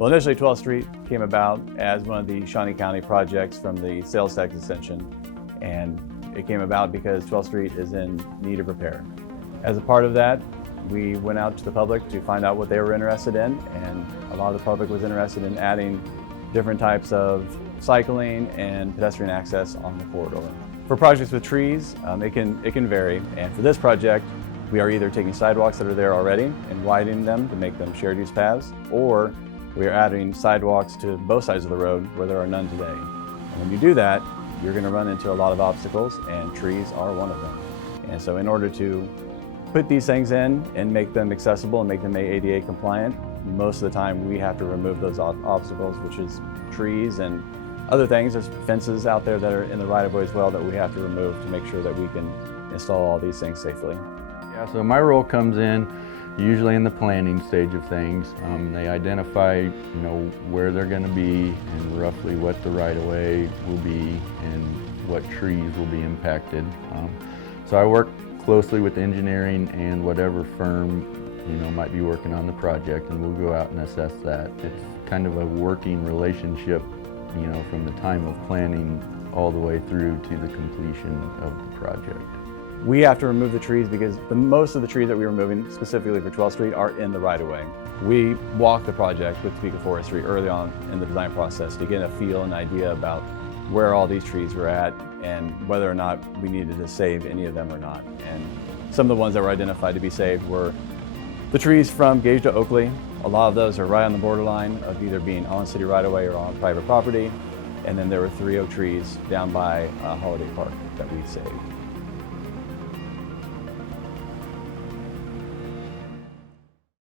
Well, initially 12th Street came about as one of the Shawnee County projects from the sales tax extension, and it came about because 12th Street is in need of repair. As a part of that, we went out to the public to find out what they were interested in, and a lot of the public was interested in adding different types of cycling and pedestrian access on the corridor. For projects with trees, it can vary, and for this project, we are either taking sidewalks that are there already and widening them to make them shared use paths, or we are adding sidewalks to both sides of the road where there are none today. And when you do that, you're going to run into a lot of obstacles, and trees are one of them. And so in order to put these things in and make them accessible and make them ADA compliant, most of the time we have to remove those obstacles, which is trees and other things. There's fences out there that are in the right-of-way as well that we have to remove to make sure that we can install all these things safely. Yeah, so my role comes in usually in the planning stage of things. They identify, where they're going to be and roughly what the right-of-way will be and what trees will be impacted. So I work closely with engineering and whatever firm might be working on the project, and we'll go out and assess that. It's kind of a working relationship, from the time of planning all the way through to the completion of the project. We have to remove the trees because most of the trees that we're removing, specifically for 12th Street, are in the right-of-way. We walked the project with Topeka Forestry early on in the design process to get a feel and idea about where all these trees were at and whether or not we needed to save any of them or not. And some of the ones that were identified to be saved were the trees from Gage to Oakley. A lot of those are right on the borderline of either being on city right-of-way or on private property. And then there were 3 oak trees down by Holiday Park that we saved.